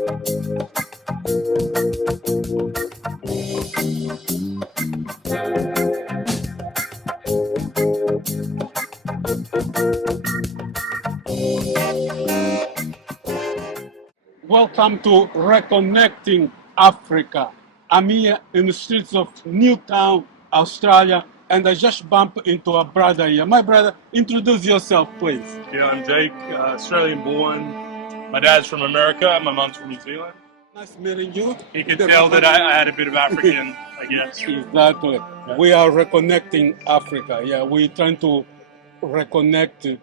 Welcome to Reconnecting Africa. I'm here in the streets of Newtown, Australia, and I just bumped into a brother here. My brother, introduce yourself, please. Yeah, I'm Jake, Australian born. My dad's from America, my mom's from New Zealand. Nice meeting you. You can tell that I had a bit of African, I guess. Exactly. We are reconnecting Africa. Yeah, we're trying to reconnect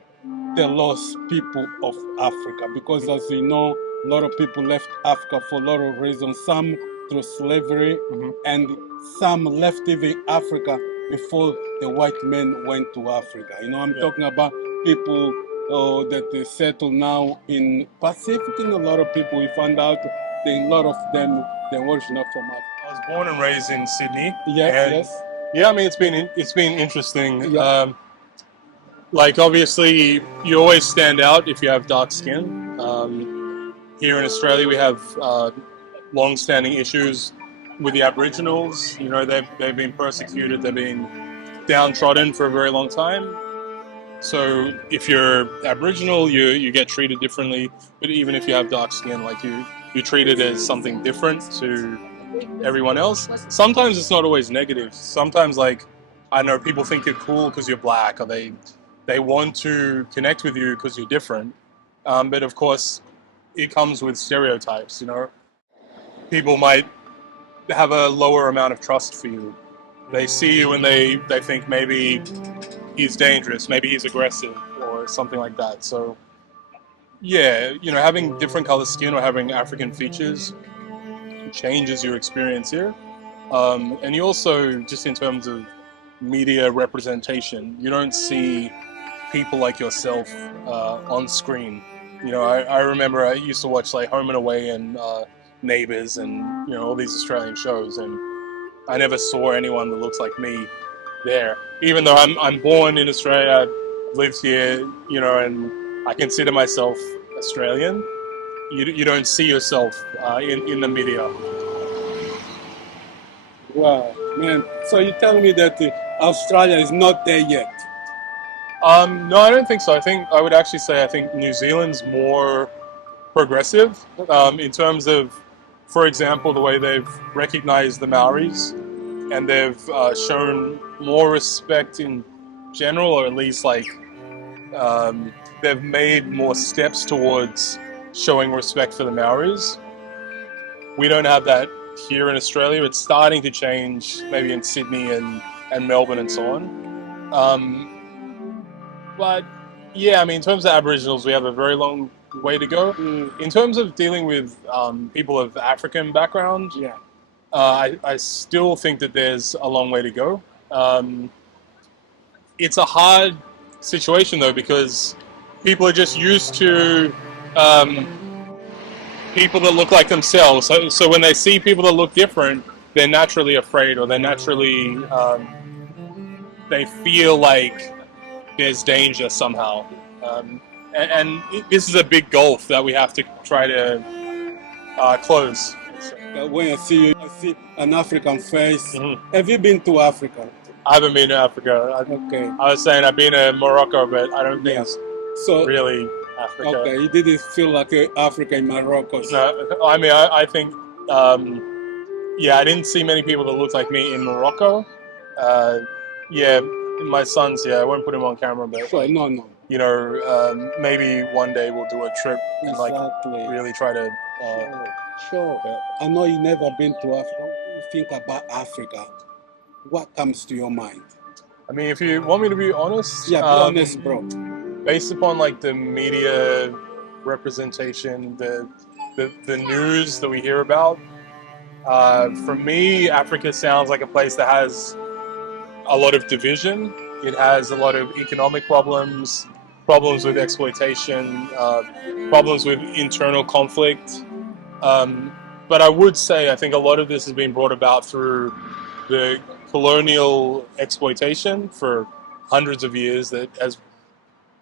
the lost people of Africa because, as you know, a lot of people left Africa for a lot of reasons. Some through slavery, and some left even Africa before the white men went to Africa. You know, I'm talking about people that they settle now in Pacific, and a lot of people we found out that a lot of them they were not from Africa. I was born and raised in Sydney. Yes, and yes. Yeah, I mean it's been interesting. Yeah. Like obviously, you always stand out if you have dark skin. Here in Australia, we have long-standing issues with the Aboriginals. You know, they've been persecuted, they've been downtrodden for a very long time. So if you're Aboriginal, you get treated differently. But even if you have dark skin, like you're treated as something different to everyone else. Sometimes it's not always negative. Sometimes, like, I know people think you're cool because you're black, or they want to connect with you because you're different. But of course, it comes with stereotypes. You know, people might have a lower amount of trust for you. They see you and they think maybe he's dangerous, maybe he's aggressive, or something like that. So yeah, you know, having different color skin or having African features changes your experience here. And you also, just in terms of media representation, you don't see people like yourself on screen. You know, I remember I used to watch like Home and Away and Neighbours and, you know, all these Australian shows, and I never saw anyone that looks like me there. Even though I'm born in Australia, I've lived here, you know, and I consider myself Australian, you don't see yourself in the media. Wow, man. So you're telling me that Australia is not there yet? No, I don't think so. I would actually say I think New Zealand's more progressive in terms of, for example, the way they've recognized the Maoris, and they've shown more respect in general, or at least like they've made more steps towards showing respect for the Maoris. We don't have that here in Australia. It's starting to change, maybe in Sydney and Melbourne and so on. But yeah, I mean, in terms of Aboriginals, we have a very long way to go. In terms of dealing with people of African background, I still think that there's a long way to go. It's a hard situation though, because people are just used to people that look like themselves. So when they see people that look different, they're naturally afraid, or they're naturally they feel like there's danger somehow. And this is a big gulf that we have to try to close. When I see you, I see an African face. Have you been to Africa? I haven't been to Africa. Okay. I was saying I've been to Morocco, but I don't think it's really Africa. Okay, you didn't feel like Africa in Morocco. No, I mean, I think, yeah, I didn't see many people that looked like me in Morocco. Yeah, my sons, I won't put him on camera, but sure, no. You know, maybe one day we'll do a trip and like really try to. Sure. I know you never been to Africa. When you think about Africa, what comes to your mind? I mean, if you want me to be honest, be honest, bro. Based upon like the media representation, the news that we hear about, for me, Africa sounds like a place that has a lot of division. It has a lot of economic problems with exploitation, problems with internal conflict. But I would say I think a lot of this has been brought about through the colonial exploitation for hundreds of years that has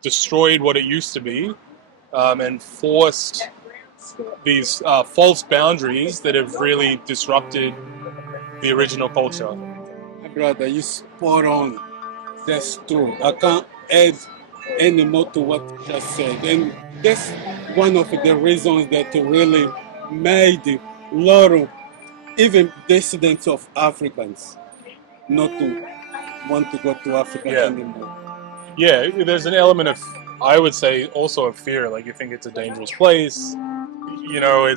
destroyed what it used to be, and forced these false boundaries that have really disrupted the original culture. My brother, you spot on. That's true. I can't add any more to what you just said. And that's one of the reasons that really made a lot of even descendants of Africans not to want to go to Africa Yeah. anymore. Yeah, there's an element of, I would say, also of fear. Like, you think it's a dangerous place. You know,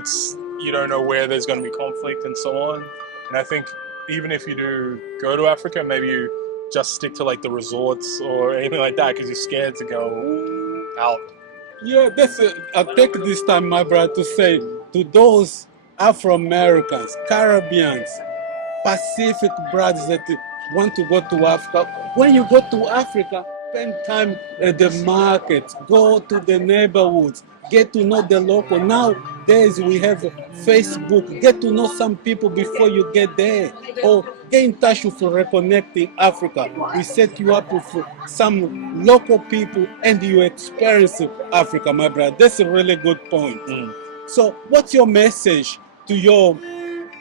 you don't know where there's going to be conflict and so on. And I think even if you do go to Africa, maybe you just stick to like the resorts or anything like that because you're scared to go out. Yeah, I take this time, my brother, to say to those Afro-Americans, Caribbeans, Pacific brothers that want to go to Africa, when you go to Africa, spend time at the market, go to the neighborhoods, get to know the local. Nowadays we have Facebook, get to know some people before you get there, or get in touch with Reconnecting Africa. We set you up with some local people and you experience Africa, my brother. That's a really good point. So what's your message to your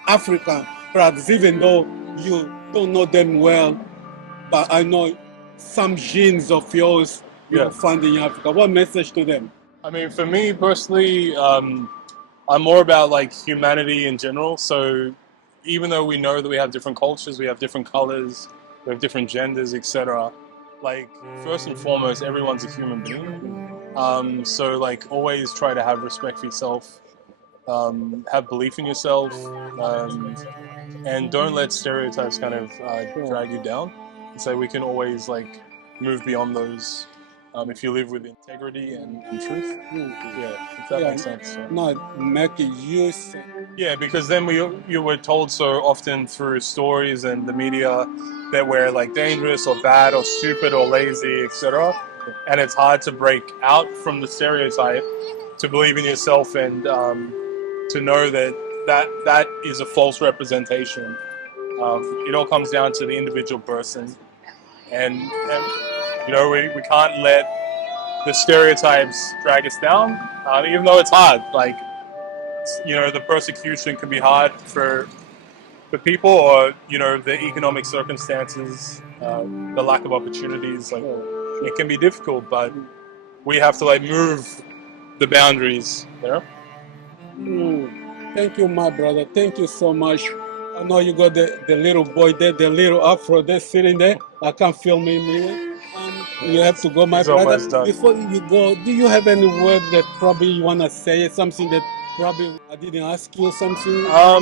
African brothers, even though you don't know them well, but I know some genes of yours you found in Africa. What message to them? I mean, for me personally, I'm more about like humanity in general. So even though we know that we have different cultures, we have different colors, we have different genders, etc. Like, first and foremost, everyone's a human being. So like, always try to have respect for yourself, have belief in yourself, and don't let stereotypes kind of drag you down. So we can always like move beyond those if you live with integrity and truth. Yeah, if that makes sense. So. Not making use. Yeah, because then you were told so often through stories and the media that we're like dangerous or bad or stupid or lazy, etc. And it's hard to break out from the stereotype to believe in yourself and to know that is a false representation. It all comes down to the individual person, and you know, we can't let the stereotypes drag us down, even though it's hard. Like, you know, the persecution can be hard for people, or you know, the economic circumstances, the lack of opportunities. Like, it can be difficult, but we have to like move the boundaries. You know? Thank you, my brother. Thank you so much. I know you got the little boy there, the little Afro there sitting there. I can't film him here. You have to go, my brother. Before you go, do you have any word that probably you want to say? Something that probably I didn't ask you, something? I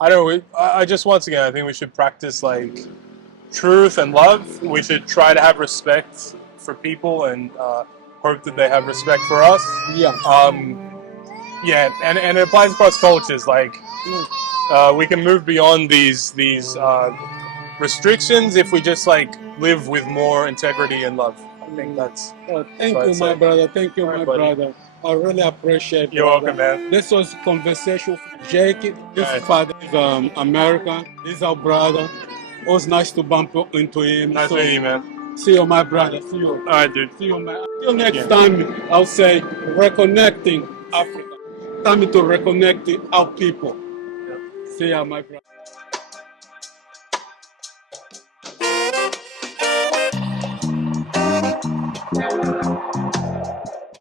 don't know. I just, once again, I think we should practice like truth and love. We should try to have respect for people and hope that they have respect for us. Yeah. Yeah, and it applies across cultures. Like, we can move beyond these restrictions if we just like live with more integrity and love. I think that's. Thank you, my brother. Thank you, my brother. I really appreciate it. You're welcome, man. This was a conversation with Jake. His father is American. He's our brother. It was nice to bump into him. Nice meeting you, man. See you, my brother. See you. All right, dude. See you, man. Until next time, I'll say reconnecting Africa. Time to reconnect our people. See ya, my brother.